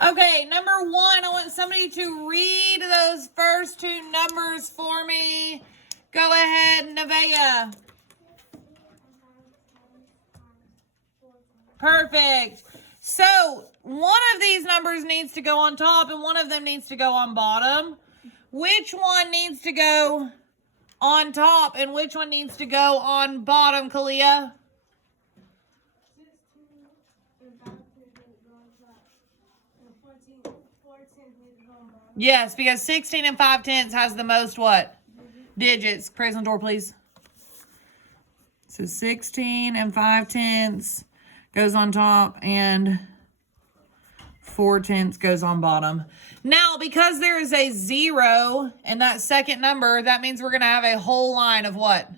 Okay, number 1, I want somebody to read those first 2 numbers for me. Go ahead, Nevaeh. Perfect. So, one of these numbers needs to go on top and one of them needs to go on bottom. Which one needs to go on top and which one needs to go on bottom, Kalia? Yes, because 16 and 5/10 has the most what? Digits. Praise on the door, please. So 16 and 5/10 goes on top and 4/10 goes on bottom. Now, because there is a 0 in that second number, that means we're going to have a whole line of what?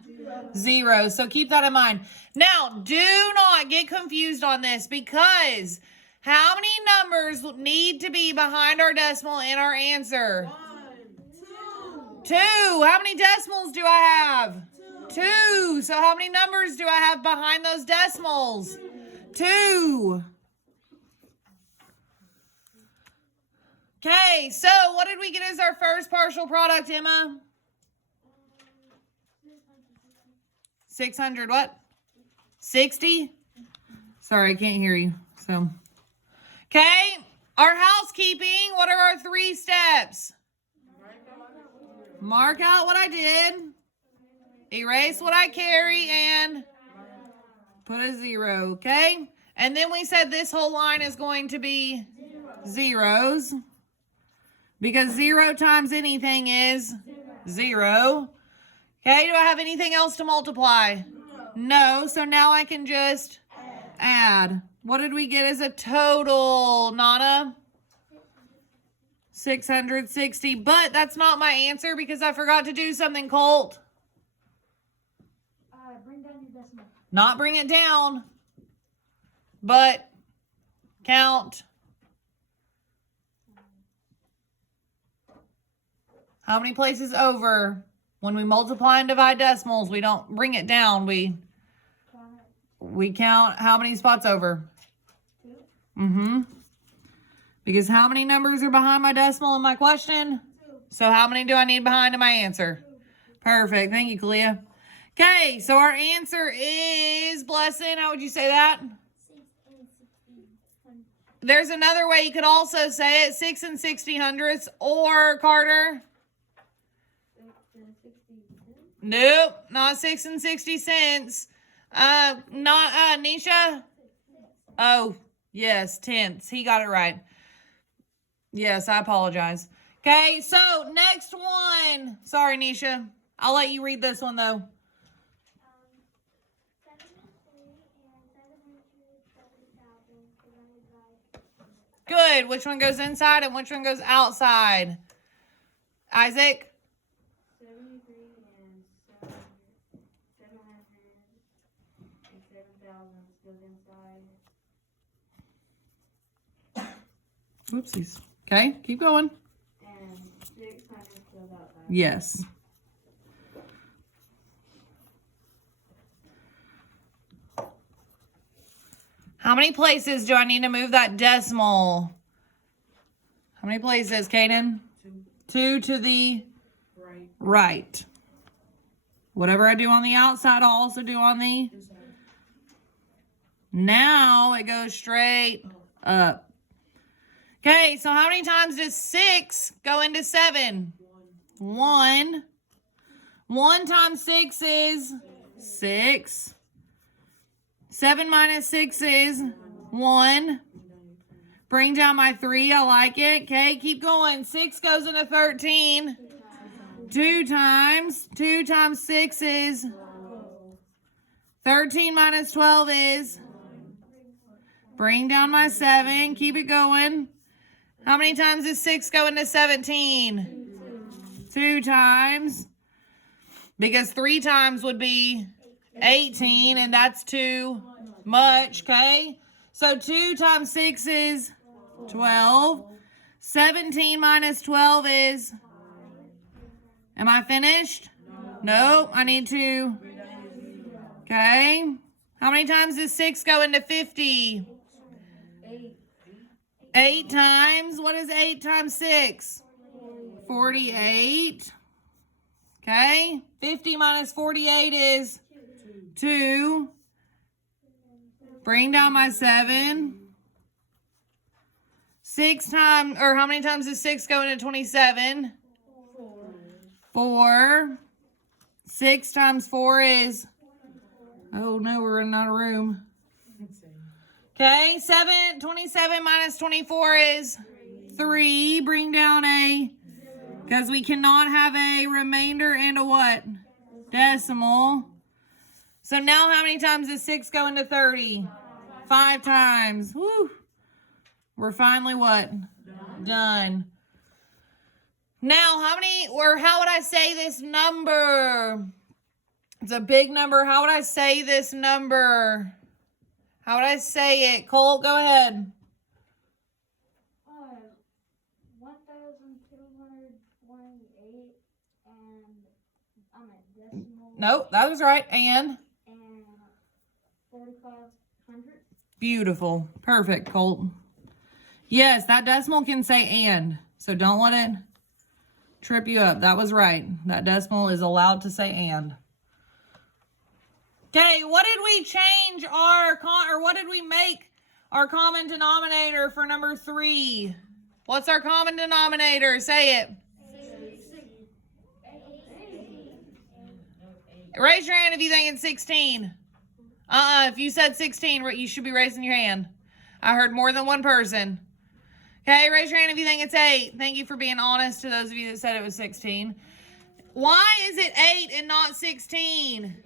0. So keep that in mind. Now, do not get confused on this because how many numbers need to be behind our decimal in our answer? 1, 2. 2. How many decimals do I have? 2. So how many numbers do I have behind those decimals? 2. Okay, so what did we get as our first partial product, Emma? 600 what? 60? Sorry, I can't hear you. So, okay, our housekeeping, what are our 3 steps? Mark out what I did, erase what I carry, and put a 0, okay? And then we said this whole line is going to be zeros. Because 0 times anything is 0. Okay, do I have anything else to multiply? No, so now I can just add. What did we get as a total, Nana? 660, but that's not my answer because I forgot to do something, Colt. Bring down your decimal. Not bring it down, but count. How many places over? When we multiply and divide decimals, we don't bring it down. We count how many spots over? 2. Because how many numbers are behind my decimal in my question? 2. So how many do I need behind in my answer? 2. Perfect. Thank you, Kalia. Okay, so our answer is, Blessing, how would you say that? 6 and 60. There's another way you could also say it, 6 and 60 hundredths, or Carter? 6 and 60 cents. Nope, not 6 and 60 cents. Not Nisha? Oh, yes, tenths. He got it right. Yes, I apologize. Okay, so next one. Sorry, Nisha. I'll let you read this one, though. 73 and 770,000 divided by. Good. Which one goes inside and which one goes outside? Isaac? 73 and 707,000 goes inside. Whoopsies. Okay, keep going. And 600 goes outside. Yes. How many places do I need to move that decimal? How many places, Kaden? 2 to the right. Whatever I do on the outside, I'll also do on the... Now it goes straight up. Okay, so how many times does 6 go into 7? 1. 1 times 6 is 6. 7 minus 6 is 1. Bring down my 3. I like it. Okay, keep going. 6 goes into 13. 2 times. 2 times 6 is 13 minus 12 is. Bring down my 7. Keep it going. How many times does 6 go into 17? 2 times. Because 3 times would be 18, and that's too much, okay? So 2 times 6 is 12. 17 minus 12 is... Am I finished? No, I need to... Okay. How many times does 6 go into 50? 8. 8 times, what is 8 times 6? 48. Okay. 50 minus 48 is 2. Bring down my 7. 6 times, or how many times does 6 go into 27? 4. 6 times 4 is, oh no, we're running out of room. Okay, 27 minus 24 is 3. Bring down a, because we cannot have a remainder and a what? Decimal. So now how many times does 6 go into 30? 5 times. Woo. We're finally what? Done. Now, how would I say this number? It's a big number. How would I say this number? How would I say it? Colt, go ahead. 1,228 and I'm at decimal. Nope, that was right. And 4,500. beautiful. Perfect, Colt. Yes, that decimal can say and. So don't let it trip you up. That was right. That decimal is allowed to say and. Okay, what did we change what did we make our common denominator for number 3? What's our common denominator? Say it. Raise your hand if you think it's 16. If you said 16, you should be raising your hand. I heard more than one person. Okay, raise your hand if you think it's 8. Thank you for being honest to those of you that said it was 16. Why is it 8 and not 16?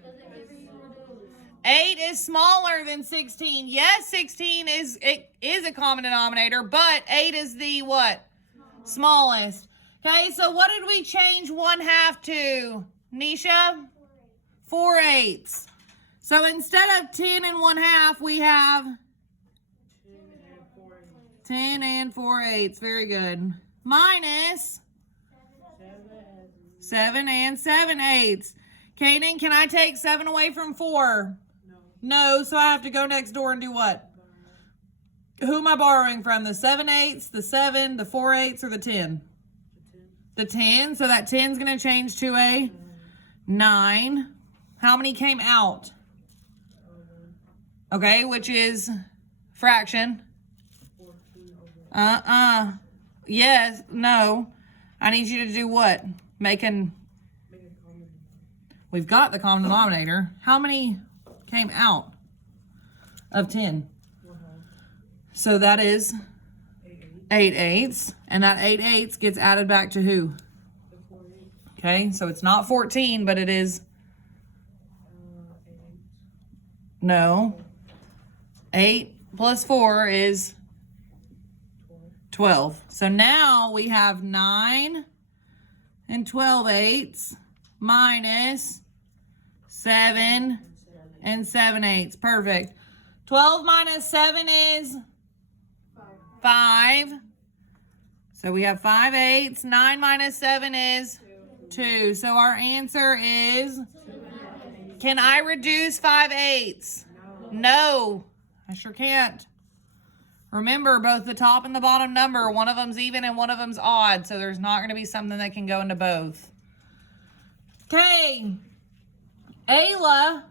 8 is smaller than 16. Yes, 16 is a common denominator, but 8 is the what? Smallest. Okay, so what did we change 1/2 to? Nisha? 4/8. So instead of 10 and 1/2, we have 10 and 4/8. Very good. Minus 7 and 7/8. Kaden, can I take 7 away from 4? No, so I have to go next door and do what? Who am I borrowing from? The 7/8, the 7, the 4/8, or the 10? The 10. So that 10 is going to change to a 9. How many came out? Okay, which is fraction. Yes, no. I need you to do what? We've got the common denominator. How many came out of 10? So that is 8/8. And that 8/8 gets added back to who? Okay, so it's not 14, but it is. No. 8 plus 4 is 12. So now we have 9 and 12/8 minus 7 and 7/8. Perfect. 12 minus 7 is 5. So we have 5/8. 9 minus 7 is 2. So our answer is, can I reduce 5/8? No, I sure can't. Remember, both the top and the bottom number, one of them's even and one of them's odd. So there's not going to be something that can go into both. Okay. Ayla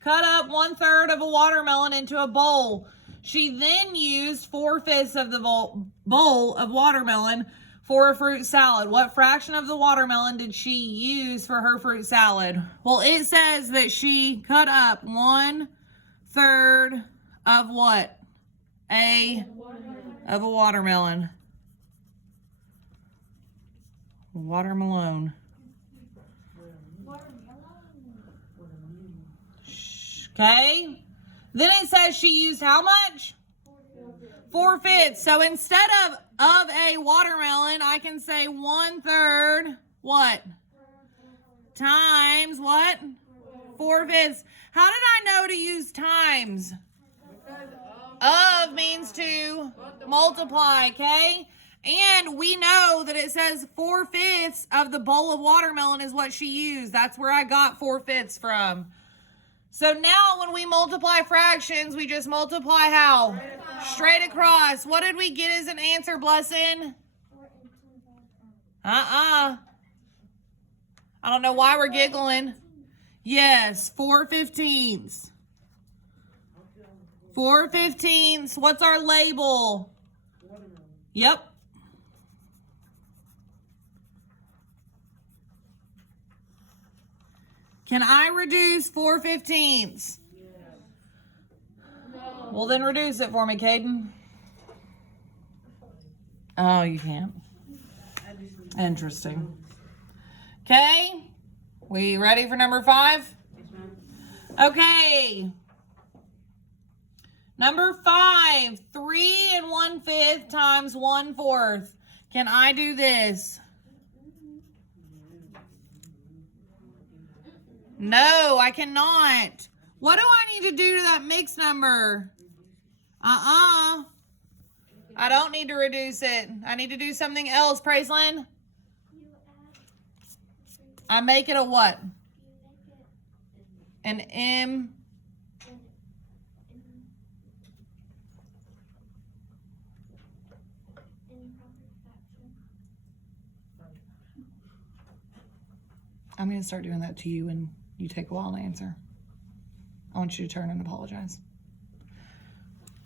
cut up 1/3 of a watermelon into a bowl. She then used 4/5 of the bowl of watermelon for a fruit salad. What fraction of the watermelon did she use for her fruit salad? Well, it says that she cut up 1/3 of what? Of a watermelon. Watermelon. Okay. Then it says she used how much? 4/5. So instead of a watermelon, I can say 1/3 what? Times what? 4/5. How did I know to use times? Of means to multiply, okay? And we know that it says 4/5 of the bowl of watermelon is what she used. That's where I got 4/5 from. So now when we multiply fractions, we just multiply how? Straight across. What did we get as an answer, Blessing? 4 and 25. I don't know why we're giggling. Yes, 4/15. 4/15. What's our label? Yep. Can I reduce 4/15? No. Well, then reduce it for me, Caden. Oh, you can't. Interesting. Okay. We ready for number 5? Okay. Number 5, 3 1/5 times 1/4. Can I do this? No, I cannot. What do I need to do to that mixed number? I don't need to reduce it. I need to do something else, Praiselyn. You add I make it a what? you make it An M. improper fraction. I'm going to start doing that to you and you take a while to answer. I want you to turn and apologize.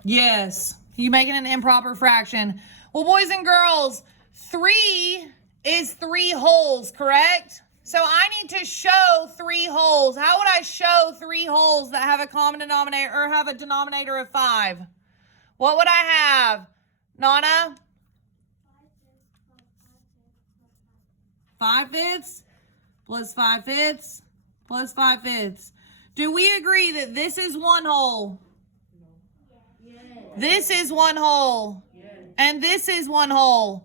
Yes, you making an improper fraction. Well, boys and girls, 3 is 3 wholes, correct? So I need to show 3 wholes. How would I show 3 wholes that have a common denominator or have a denominator of 5? What would I have? Nana? 5/5 plus 5/5 plus 5/5. Do we agree that this is 1 whole? This is 1 whole. And this is 1 whole.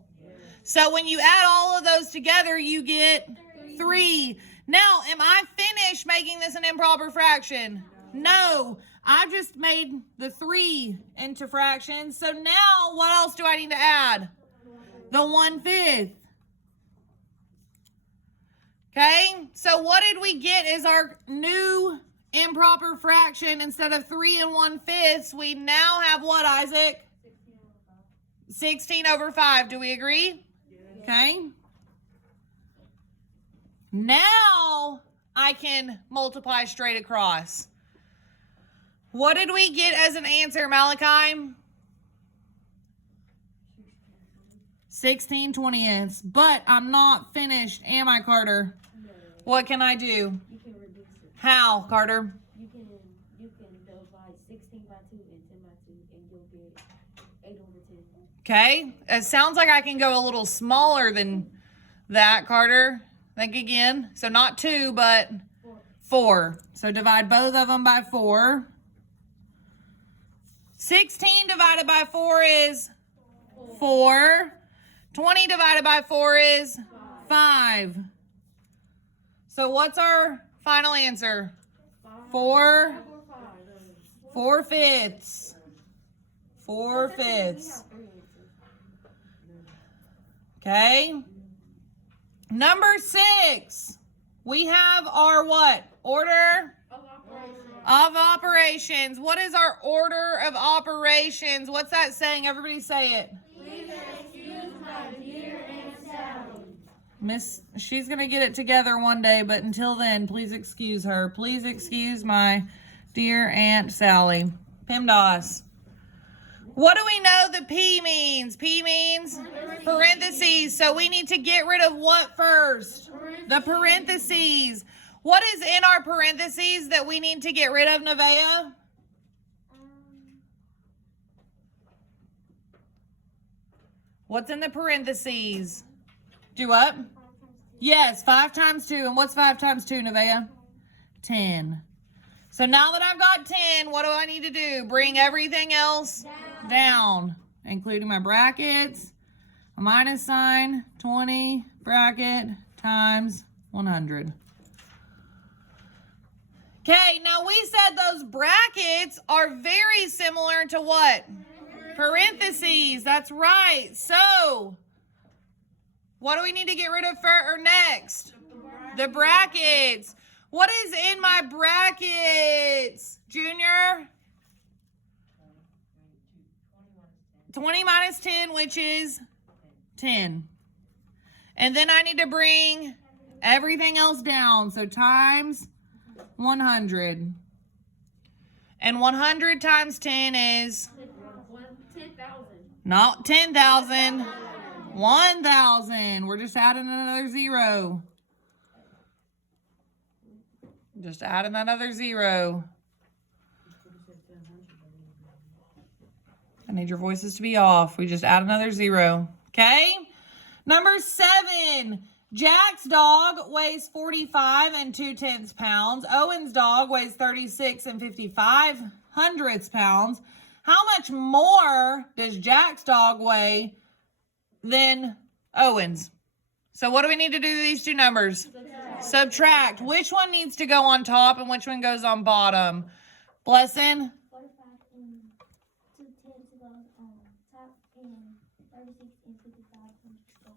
So when you add all of those together, you get 3. Now, am I finished making this an improper fraction? No. I just made the 3 into fractions. So now what else do I need to add? The 1/5. Okay, so what did we get as our new improper fraction? Instead of 3 1/5, we now have what, Isaac? 16/5. Do we agree? Okay. Now I can multiply straight across. What did we get as an answer, Malachi? 16/20. But I'm not finished, am I, Carter? No. What can I do? You can reduce it. How, Carter? You can divide 16 by 2 and 10 by 2, and you'll get 8/10. Okay. It sounds like I can go a little smaller than that, Carter. Think again. So not 2, but 4. So divide both of them by 4. 16 divided by 4 is 4. 20 divided by 4 is 5. So what's our final answer? 4 4/5. 4/5. Okay. Number 6. We have our what? Order of operations. What is our order of operations? What's that saying? Everybody say it. Miss, she's going to get it together one day, but until then, please excuse her. Please excuse my dear Aunt Sally. PEMDAS. What do we know the P means? P means parentheses. So we need to get rid of what first? The parentheses. What is in our parentheses that we need to get rid of, Nevaeh? What's in the parentheses? Do what? Yes, 5 times 2. And what's 5 times 2, Nevaeh? 10. So now that I've got 10, what do I need to do? Bring everything else down, including my brackets, a minus sign, 20, bracket, times 100. Okay, now we said those brackets are very similar to what? Parentheses. That's right. So, what do we need to get rid of next? The brackets. What is in my brackets, Junior? 20 minus 10, which is 10. And then I need to bring everything else down. So times 100. And 100 times 10 is 10,000. not 10,000. 1,000. We're just adding another zero. Just adding another zero. I need your voices to be off. We just add another zero. Okay? Number 7. Jack's dog weighs 45 and 2/10 pounds. Owen's dog weighs 36 and 55 hundredths pounds. How much more does Jack's dog weigh than Owen's? So what do we need to do to these two numbers? Subtract. Which one needs to go on top and which one goes on bottom? Blessing? 45 and 2/10 goes on top, and 36 and 55 goes on.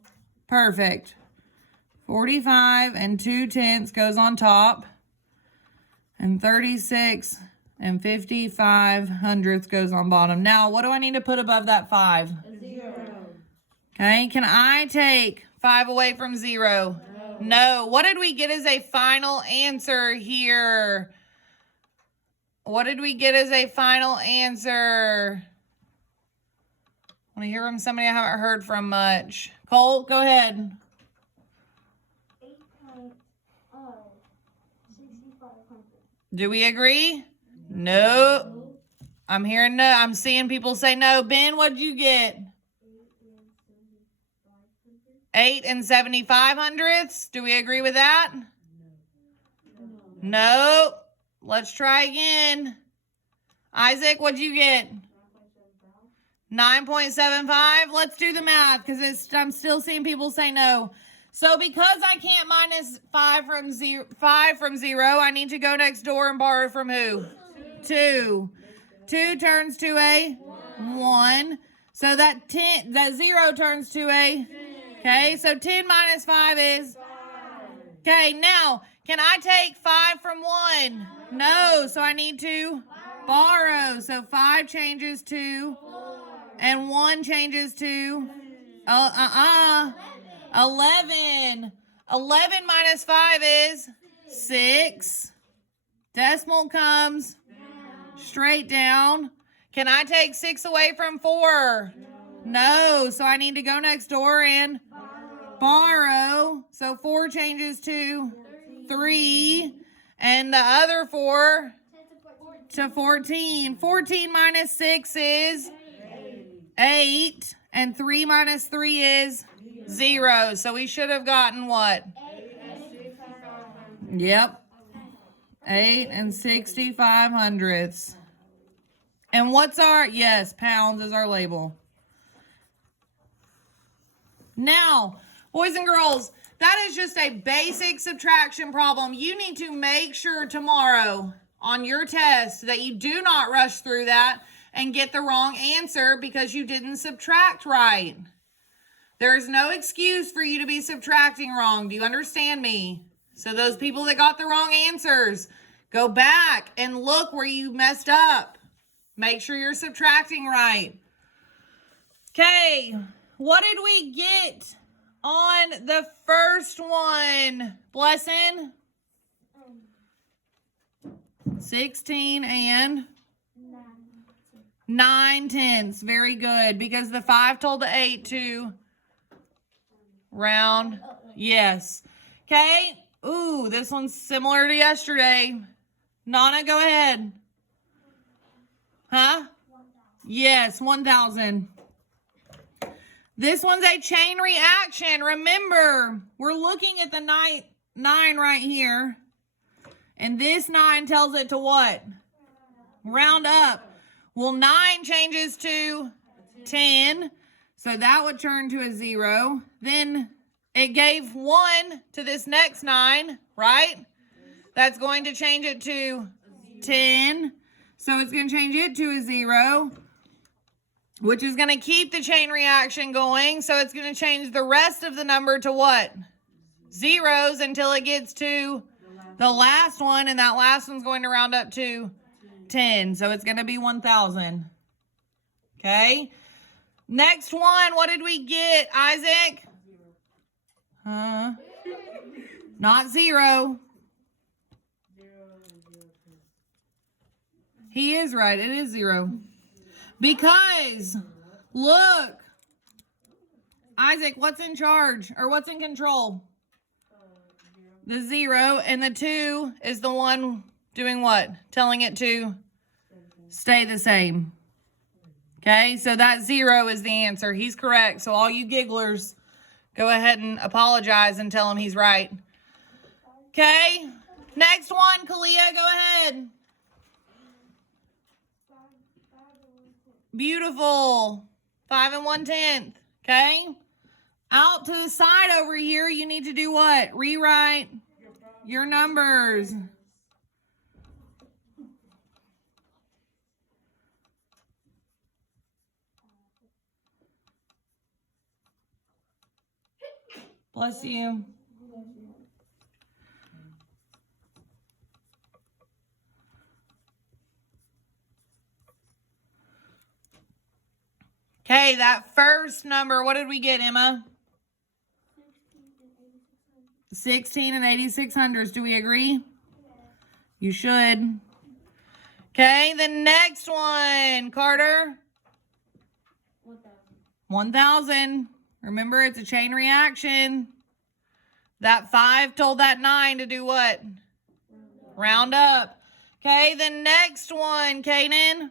Perfect. 45 and 2/10 goes on top. And 36 and 55 hundredths goes on bottom. Now, what do I need to put above that 5? A 0. Okay, can I take 5 away from 0? No. What did we get as a final answer here? What did we get as a final answer? I want to hear from somebody I haven't heard from much. Colt, go ahead. 8.6,500. Do we agree? No. I'm hearing no. I'm seeing people say no. Ben, what'd you get? 8 and 75 hundredths. Do we agree with that? No. Let's try again. Isaac, what'd you get? 9.75. Let's do the math because I'm still seeing people say no. So because I can't minus 5 from 0, I need to go next door and borrow from who? 2. 2 turns to a 1. So that 0 turns to a, okay, so 10 minus 5 is, okay, now, can I take 5 from 1? No, so I need to borrow. So 5 changes to, and 1 changes to, 11. 11 minus 5 is 6. Decimal comes straight down. Can I take 6 away from 4? No. So I need to go next door and borrow. So 4 changes to 3. And the other 4 to 14. 14 minus 6 is 8. And 3 minus 3 is 0. So we should have gotten what? Yep. 8 and 65 hundredths. And what's our, yes, pounds is our label. Now, boys and girls, that is just a basic subtraction problem. You need to make sure tomorrow on your test that you do not rush through that and get the wrong answer because you didn't subtract right. There is no excuse for you to be subtracting wrong. Do you understand me? So those people that got the wrong answers, go back and look where you messed up. Make sure you're subtracting right. Okay, what did we get on the first one? Blessing? 16 and 9/10. Very good, because the 5 told the 8 to round. Yes. Okay. Ooh, this one's similar to yesterday. Nana, go ahead. Huh? Yes, 1,000. This one's a chain reaction. Remember, we're looking at the 9 right here. And this 9 tells it to what? Round up. Well, 9 changes to 10. So that would turn to a 0. Then it gave 1 to this next 9, right? That's going to change it to 10. So it's going to change it to a 0, which is going to keep the chain reaction going. So it's going to change the rest of the number to what? Zeros until it gets to the last one, and that last one's going to round up to 10. So it's going to be 1,000. Okay. Next one. What did we get, Isaac? Not 0. He is right. It is 0. Because, look. Isaac, what's in charge? Or what's in control? The 0. And the 2 is the one doing what? Telling it to stay the same. Okay, so that 0 is the answer. He's correct. So all you gigglers, go ahead and apologize and tell him he's right. Okay, next one, Kalia, go ahead. Beautiful. 5 1/10. Okay. Out to the side over here, you need to do what? Rewrite your numbers. Bless you. Okay, that first number, what did we get, Emma? 16 and 8600s. Do we agree? You should. Okay, the next one, Carter. 1,000. Remember, it's a chain reaction. That 5 told that 9 to do what? Round up. Okay, the next one, Kaden.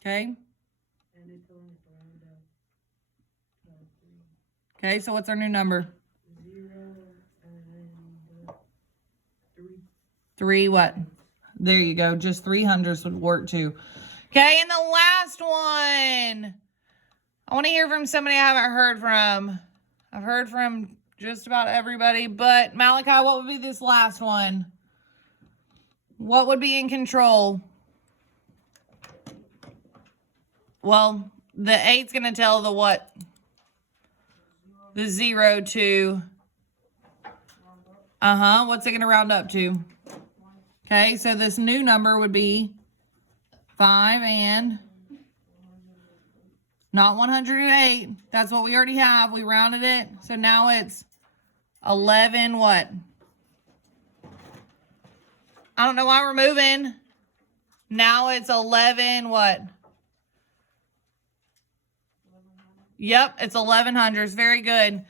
Okay. Okay, so what's our new number? 3 what? There you go. Just 300s would work too. Okay, and the last one. I want to hear from somebody I haven't heard from. I've heard from just about everybody, but Malachi, what would be this last one? What would be in control? Well, the 8's going to tell the what? The 0 to... What's it going to round up to? Okay, so this new number would be 5 and... Not 108. That's what we already have. We rounded it. So now it's 11 what? I don't know why we're moving. Now it's 11 what? Yep, it's 1100s. Very good.